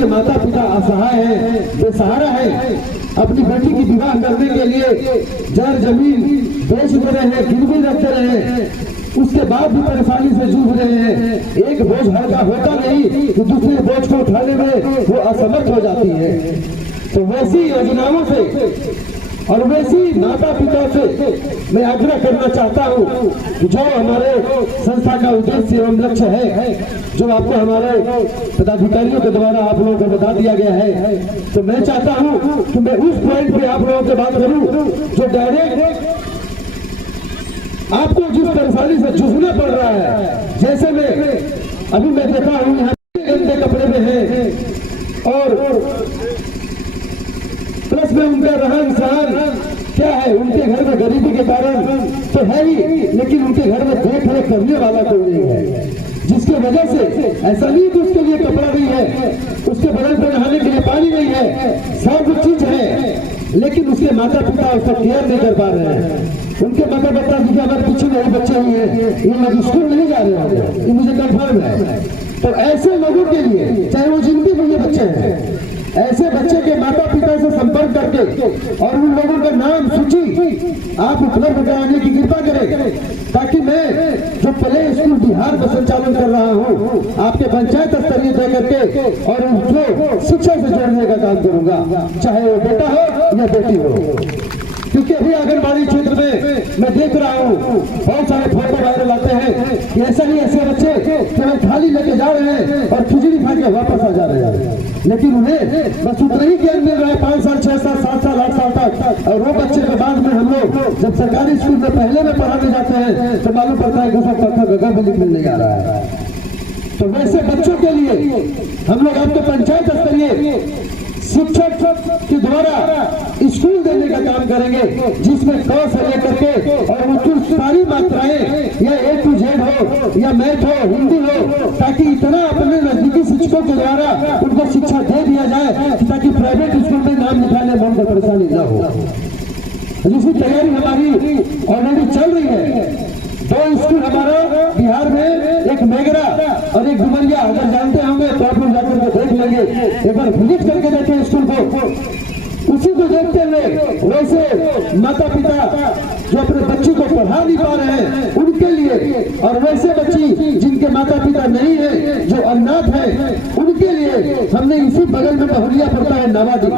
जिनके माता पिता असहाय हैं, बेसहारा है, अपनी बेटी की विवाह करने के लिए जर जमीन बेच दे रहे हैं, गिरवी रख दे रहे हैं, उसके बाद भी परेशानी से जूझ रहे हैं। एक बोझ हल्का होता नहीं कि दूसरे बोझ को उठाने में वो असमर्थ हो जाती है। तो वैसी योजनाओं से और वैसी माता पिता से मैं आग्रह करना चाहता हूँ कि जो हमारे संस्था का उद्देश्य एवं लक्ष्य है, जो आपको हमारे पदाधिकारियों के द्वारा आप लोगों को बता दिया गया है, तो मैं चाहता हूँ कि मैं उस पॉइंट पे आप लोगों से बात करूँ जो डायरेक्ट आपको जिस परेशानी से जूझना पड़ रहा है। जैसे मैं देखा हूँ यहाँ गंदे कपड़े में है और प्लस में उनका रहन सहन क्या है, उनके घर में गरीबी के कारण तो है ही, लेकिन उनके घर में देख रेख करने वाला कोई नहीं है, जिसकी वजह से ऐसा नहीं कि उसके लिए कपड़ा नहीं है, उसके बदन पर नहाने के लिए पानी नहीं है, सब चीज है, लेकिन उसके माता पिता उसका केयर नहीं कर पा रहे हैं। उनके माता पिता जी हमारे पीछे मेरे बच्चे ही है, ये लोग स्कूल नहीं जा रहे होंगे, ये मुझे कंफर्म है। तो ऐसे लोगों के लिए, चाहे वो जिनके भी बच्चे हैं, ऐसे बच्चे के माता पिता से संपर्क करके और उन लोगों का नाम सूची आप उपलब्ध कराने की कृपा करें, ताकि मैं जो प्ले स्कूल बिहार में संचालन कर रहा हूँ आपके पंचायत स्तरीय तय करके और उनको शिक्षा से जोड़ने का काम करूंगा, चाहे वो बेटा हो या बेटी हो। क्योंकि अभी आंगनबाड़ी क्षेत्र में मैं देख रहा हूँ बहुत सारे फोटो वायरल आते हैं कि ऐसे बच्चे केवल थाली लेके जा रहे हैं और खिचड़ी खा के वापस आ जा रहे हैं, लेकिन उन्हें बस उतना ही ज्ञान मिल रहा है 5 साल 6 साल 7 साल 8 साल तक। और वो बच्चे के बाद में हम लोग जब सरकारी स्कूल में पहले में पढ़ाने जाते हैं तो मालूम पड़ता है गगर भी लिखने नहीं आ रहा है। तो वैसे बच्चों के लिए हम लोग आपके पंचायत स्तरीय शिक्षक के द्वारा स्कूल देने का काम करेंगे, जिसमें क से लेकर के और उनकी सारी मात्राएं या A to Z हो या मैथ हो, हिंदी हो, ताकि इतना अपने नजदीकी शिक्षकों के द्वारा उनको शिक्षा दे दिया जाए ताकि प्राइवेट स्कूल में नाम निकालने में उनको परेशानी न हो। जिसकी तैयारी हमारी ऑलरेडी चल रही है। 2 स्कूल हमारा बिहार में, एक मेगरा और एक डुमरिया, अगर जानते होंगे तो आप लोग जाकर के देख लेंगे, एक बार विजिट करके देखें स्कूल को। उसी को देखते हुए वैसे माता पिता जो अपने बच्ची को पढ़ा नहीं पा रहे हैं उनके लिए, और वैसे बच्ची जिनके माता पिता नहीं है, जो अनाथ है, उनके लिए हमने इसी बगल में बहुलिया पड़ता है नावाडी,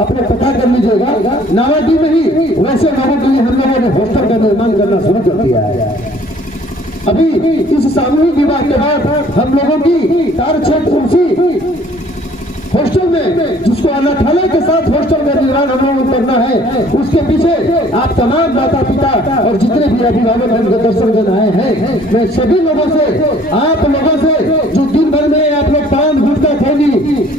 आपने पता कर लीजिएगा, नावाडी में ही वैसे लोगों के लिए हम लोगों ने हॉस्टल का निर्माण करना शुरू कर दिया है। अभी इस सामूहिक विवाह के बाद हम लोगों की कार्यक्षेत्र उसी हॉस्टल में, जिसको अनाथालय के साथ हॉस्टल का निर्माण हम लोगों को करना है, उसके पीछे आप तमाम माता पिता और जितने भी अभिभावक हमको दर्शन जन आए हैं, मैं सभी लोगों से, आप लोगों से जो दिन भर में आप लोग पान गुटखा थैली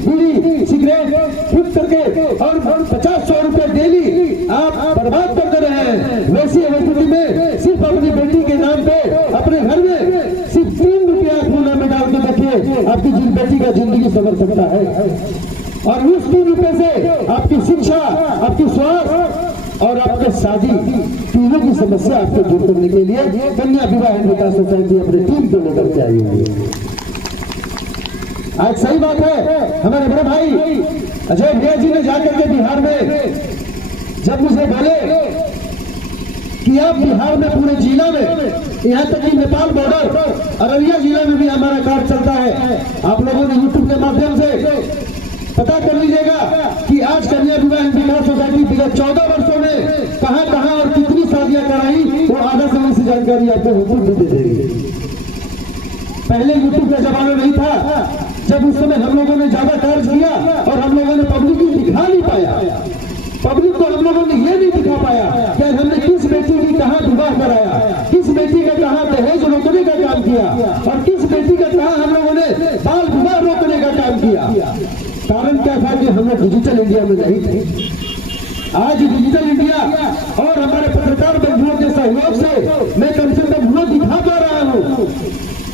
बीड़ी सिगरेट फूक करके और 50-100 रुपए डेली आप बर्बाद करते रहे हैं, वैसी स्थिति में सिर्फ अपनी बेटी के नाम पे अपने घर में सिर्फ 3 रुपया खूना में डाल के देखिए, आपकी बेटी का जिंदगी संवर सकता है। और उस 3 रुपए से आपकी शिक्षा, आपकी स्वास्थ्य और आपके शादी तीनों की समस्या आपको दूर करने के लिए कन्या विवाह विकास सोसाइटी अपने टीम को लेकर के आई हुई है। आज सही बात है, हमारे बड़े भाई अजय भैया जी ने जाकर के बिहार में जब मुझे बोले कि आप बिहार में पूरे जिला में, यहाँ तक कि नेपाल बॉर्डर अररिया जिला में भी हमारा कार्ड चलता है, आप लोगों ने यूट्यूब के माध्यम से पता कर लीजिएगा कि आज कन्या विवाह विकास सोसाइटी विगत 14 वर्षों में कहां और कितनी शादियां कराई, वो आधा समय से जानकारी आपको यूट्यूब भी दे देगी। पहले यूट्यूब का जमाना नहीं था, जब उस समय हम लोगों ने ज्यादा कार्य किया और हम लोगों ने पब्लिक को दिखा नहीं पाया, पब्लिक को हम लोगों ने ये नहीं दिखा पाया कि हमने किस बेटी की कहाँ विवाह कराया, किस बेटी का कहाँ दहेज रोकने का काम किया और किस बेटी का कहाँ हम लोगों ने बाल विवाह रोकने का काम किया। कारण क्या था कि हम लोग डिजिटल इंडिया में नहीं थे। आज डिजिटल इंडिया और हमारे पत्रकार बंधुओं के सहयोग से मैं कम से कम वो दिखा पा रहा हूँ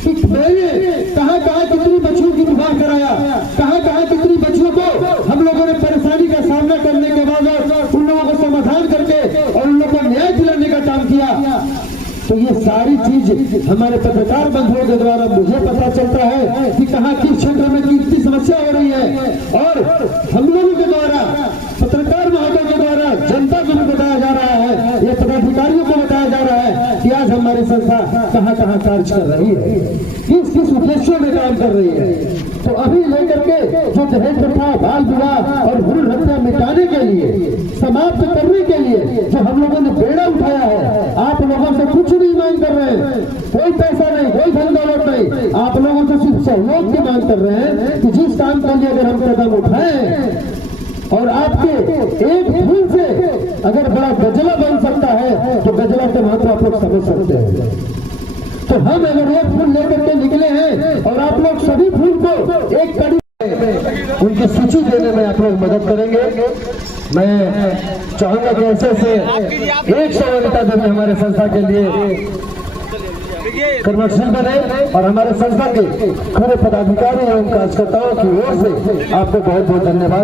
कि मैंने कहाँ कितनी बच्चियों की विवाह कराया, कहाँ कितनी बच्चियों को हम लोगों ने परेशानी का सामना करने के बाद उन लोगों को समाधान करके और उन लोगों को न्याय दिलाने का काम किया। तो ये सारी चीज हमारे पत्रकार बंधुओं के द्वारा मुझे पता चलता है कि कहाँ किस क्षेत्र में कितनी समस्या हो रही है, और हम लोगों के द्वारा, पत्रकार महोदय के द्वारा जनता को भी बताया जा रहा है, ये पदाधिकारियों को बताया जा रहा है कि आज हमारी संस्था कहाँ कहाँ कार्य कर रही है, किस किस उद्देश्यों में काम कर रही है। तो अभी लेकर के जो दहेज प्रथा, बाल विवाह और भ्रूण हत्या मिटाने के लिए, समाप्त करने के लिए जो हम लोगों ने बेड़ा उठाया है, आप लोगों से कुछ नहीं मांग कर रहे हैं, कोई पैसा नहीं, कोई धन दौलत नहीं, आप लोगों से सिर्फ सहयोग की मांग कर रहे हैं कि जिस काम के लिए अगर हम कदम उठाएं और आपके एक फूल से अगर बड़ा गजला बन सकता है तो गजला के महत्व आप लोग समझ सकते हैं। तो हम अगर एक फूल लेकर के निकले हैं और आप लोग सभी फूल को एक कड़ी उनकी सूची देने में आप लोग मदद करेंगे। मैं चाहूंगा कि ऐसे से 100 वनिता देवी हमारे संस्था के लिए कर्मशील बने और हमारे संस्था के पूरे पदाधिकारी एवं कार्यकर्ताओं की ओर से आपको बहुत बहुत धन्यवाद।